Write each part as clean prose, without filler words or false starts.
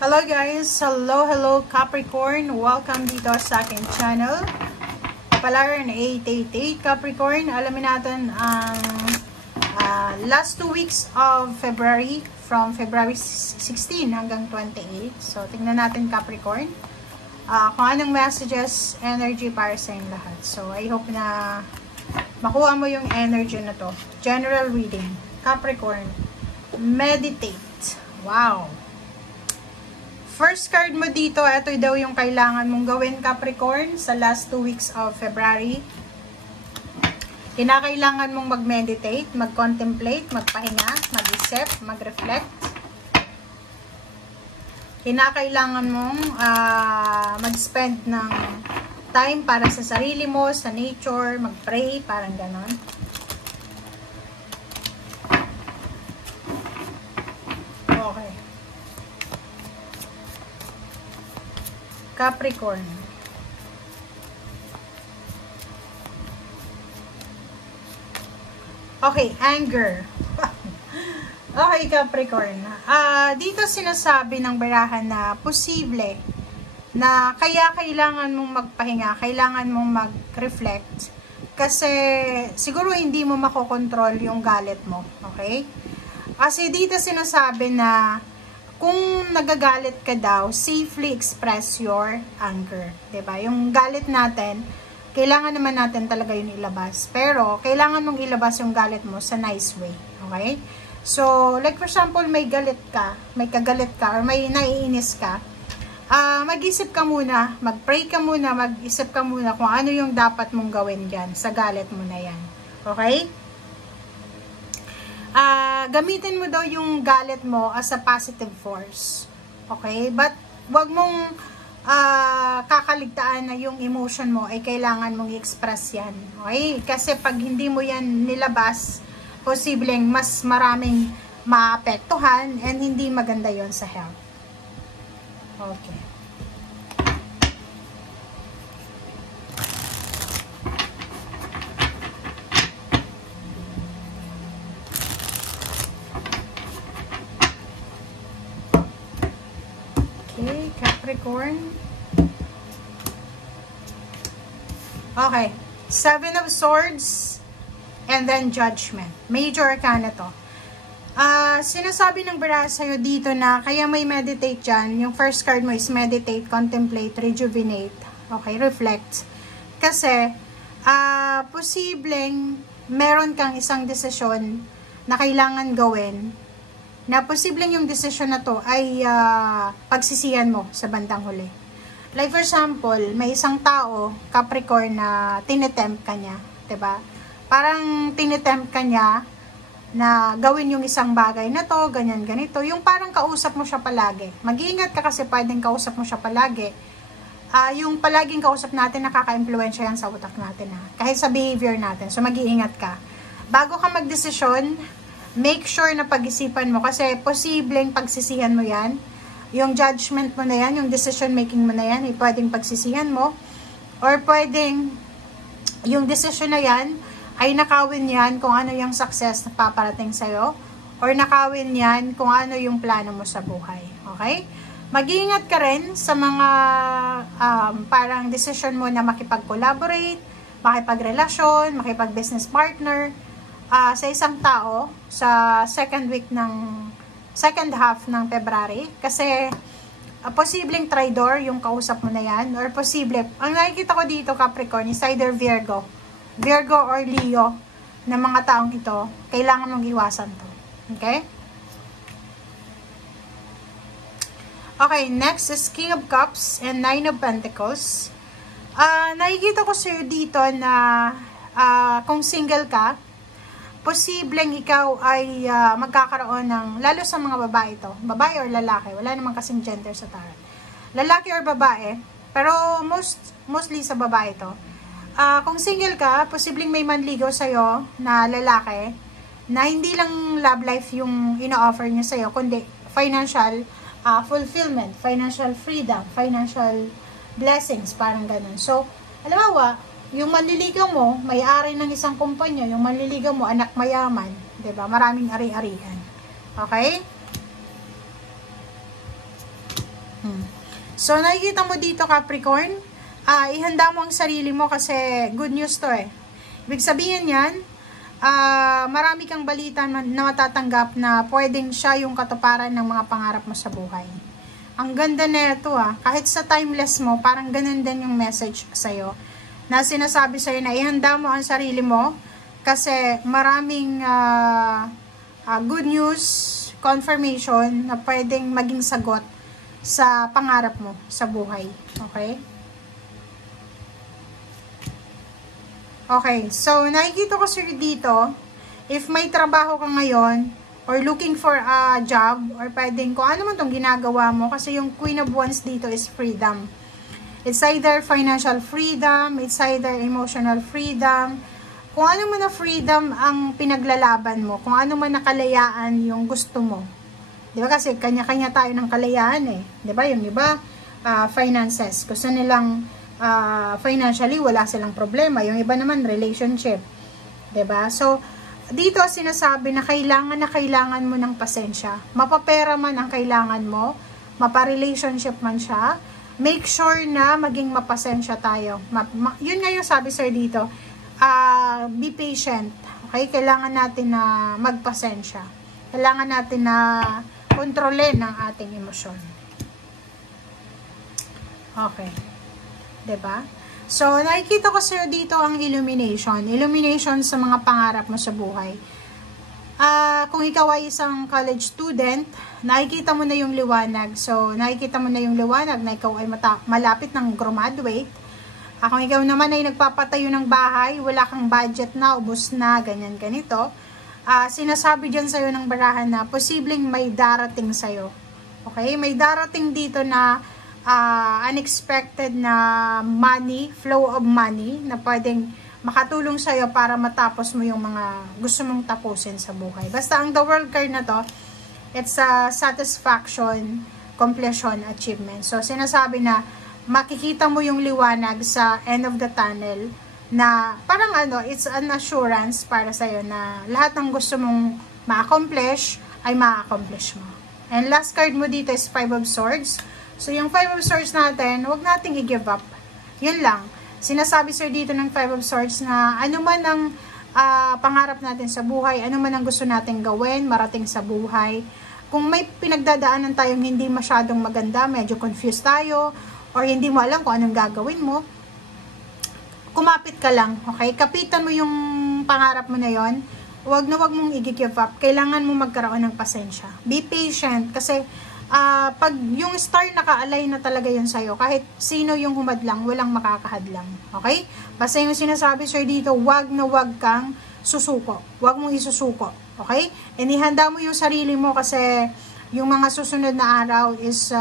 Hello guys! Hello Capricorn! Welcome dito sa aking channel. Kapalaran 888 Capricorn. Alamin natin ang last 2 weeks of February, from February 16 hanggang 28. So, tingnan natin Capricorn. Kung anong messages, energy para sa inyong lahat. So, I hope na makuha mo yung energy na to. General reading. Capricorn. Meditate. Wow! First card mo dito, ito daw yung kailangan mong gawin Capricorn sa last 2 weeks of February. Kinakailangan mong mag-meditate, mag-contemplate, magpahinga, mag-isip, mag-reflect. Kinakailangan mong mag-spend ng time para sa sarili mo, sa nature, mag-pray, parang ganon. Okay. Capricorn. Okay, anger. Okay, Capricorn. Dito sinasabi ng barahan na posible na kaya kailangan mong magpahinga, kailangan mong mag-reflect kasi siguro hindi mo makokontrol yung galit mo. Okay? Kasi dito sinasabi na kung nagagalit ka daw, safely express your anger. 'Di ba? Yung galit natin, kailangan naman natin talaga yun ilabas. Pero, kailangan mong ilabas yung galit mo sa nice way. Okay? So, like for example, may galit ka, may kagalit ka, or may naiinis ka, mag-isip ka muna, mag-pray ka muna, mag-isip ka muna kung ano yung dapat mong gawin dyan sa galit mo na yan. Okay? Gamitin mo daw yung galit mo as a positive force. Okay? But, wag mong kakaligtaan na yung emotion mo ay kailangan mong i-express yan. Okay? Kasi pag hindi mo yan nilabas, posibleng mas maraming maapektuhan and hindi maganda yon sa health. Okay. Okay, Capricorn. Okay. 7 of Swords and then Judgment. Major Arcana to. Sinasabi ng baraha sa'yo dito na kaya may meditate dyan. Yung first card mo is meditate, contemplate, rejuvenate. Okay, reflect. Kasi, posibleng meron kang isang desisyon na kailangan gawin na posibleng yung decision na to ay pagsisihan mo sa bandang huli. Like for example, may isang tao, Capricorn, na tinetempt ka niya, 'di ba? Parang tinetempt ka niya na gawin yung isang bagay na to, ganyan, ganito. Yung parang kausap mo siya palagi. Mag-iingat ka kasi pwedeng kausap mo siya palagi. Yung palaging kausap natin, nakaka-impluensya yan sa utak natin. Kahit sa behavior natin. So, mag-iingat ka. Bago ka magdesisyon, make sure na pag-isipan mo kasi posibleng pagsisihan mo yan. Yung judgment mo na yan, yung decision making mo na yan, ay pwedeng pagsisihan mo. Or pwedeng yung decision na yan, ay nakawin yan kung ano yung success na paparating sa'yo. Or nakawin yan kung ano yung plano mo sa buhay. Okay? Mag-iingat ka rin sa mga parang decision mo na makipag-collaborate, makipagrelasyon, makipag-business partner, sa isang tao sa second half ng February kasi posibleng traidor yung kausap mo na yan or posible, ang nakikita ko dito Capricorn is either Virgo or Leo na mga taong ito, kailangan mong iwasan to. Okay? Okay, next is King of Cups and Nine of Pentacles. Nakikita ko sa'yo dito na kung single ka, posibleng ikaw ay magkakaroon ng, lalo sa mga babae ito, babae or lalaki, wala namang kasing gender sa tarot. Lalaki or babae, pero mostly sa babae ito. Kung single ka, posibleng may manligaw sa'yo na lalaki, na hindi lang love life yung ino-offer niya sa'yo, kundi financial fulfillment, financial freedom, financial blessings, parang ganun. So, halimbawa, yung manliligaw mo, may-ari ng isang kumpanya, yung manliligaw mo, anak mayaman, 'di ba? Maraming ari-arian. Okay? So, nakikita mo dito, Capricorn, ihanda mo ang sarili mo kasi good news to eh. Ibig sabihin yan, marami kang balita na matatanggap na pwedeng siya yung katuparan ng mga pangarap mo sa buhay. Ang ganda na ito kahit sa timeless mo, parang ganun din yung message sa'yo. Na sinasabi sa'yo na ihanda mo ang sarili mo kasi maraming good news, confirmation na pwedeng maging sagot sa pangarap mo sa buhay. Okay? Okay, so nakikita ko sir dito, if may trabaho ka ngayon, or looking for a job, or pwedeng kung ano man itong ginagawa mo, kasi yung Queen of Wands dito is freedom. It's either financial freedom, it's either emotional freedom, kung ano man na freedom ang pinaglalaban mo, kung ano man na kalayaan yung gusto mo. Diba kasi kanya-kanya tayo ng kalayaan eh. Diba yung iba, finances, gusto nilang financially, wala silang problema. Yung iba naman, relationship. Diba? So, dito sinasabi na kailangan mo ng pasensya. Mapapera man ang kailangan mo, mapa-relationship man siya, make sure na maging mapasensya tayo. Yun nga yung sabi sir dito, be patient. Okay? Kailangan natin na magpasensya. Kailangan natin na kontrolin ang ating emosyon. Okay. Diba? So, nakikita ko sir dito ang illumination. Illumination sa mga pangarap mo sa buhay. Kung ikaw ay isang college student, nakikita mo na yung liwanag. So, nakikita mo na yung liwanag na ikaw ay malapit ng graduate. Kung ikaw naman ay nagpapatayo ng bahay, wala kang budget na, ubos na, ganyan, ganito. Sinasabi dyan sa'yo ng barahan na posibleng may darating sa'yo. Okay? May darating dito na unexpected na money, flow of money na pwedeng makatulong sa'yo para matapos mo yung mga gusto mong tapusin sa buhay. Basta ang The World card na to, it's a satisfaction, completion, achievement. So, sinasabi na makikita mo yung liwanag sa end of the tunnel na parang it's an assurance para sa'yo na lahat ng gusto mong ma-accomplish ay ma-accomplish mo. And last card mo dito is Five of Swords. So, yung Five of Swords natin, huwag nating i-give up. Yun lang. Sinasabi sir dito ng Five of Swords na ano man ang pangarap natin sa buhay, ano man ang gusto natin gawin, marating sa buhay. Kung may pinagdadaanan tayong hindi masyadong maganda, medyo confused tayo, or hindi mo alam kung anong gagawin mo, kumapit ka lang, okay? Kapitan mo yung pangarap mo na yon. Huwag mong i-give up. Kailangan mo magkaroon ng pasensya. Be patient, kasi pag yung star naka-align na talaga yun sa'yo, kahit sino yung humadlang, walang makakahadlang. Okay? Basta yung sinasabi sir dito, wag kang susuko. Wag mong isusuko. Okay? And ihanda mo yung sarili mo kasi yung mga susunod na araw is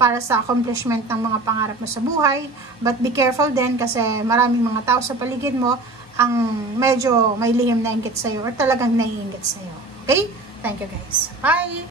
para sa accomplishment ng mga pangarap mo sa buhay. But be careful din kasi maraming mga tao sa paligid mo ang medyo may lihim na inggit sa'yo or talagang naiinggit sa'yo. Okay? Thank you guys. Bye!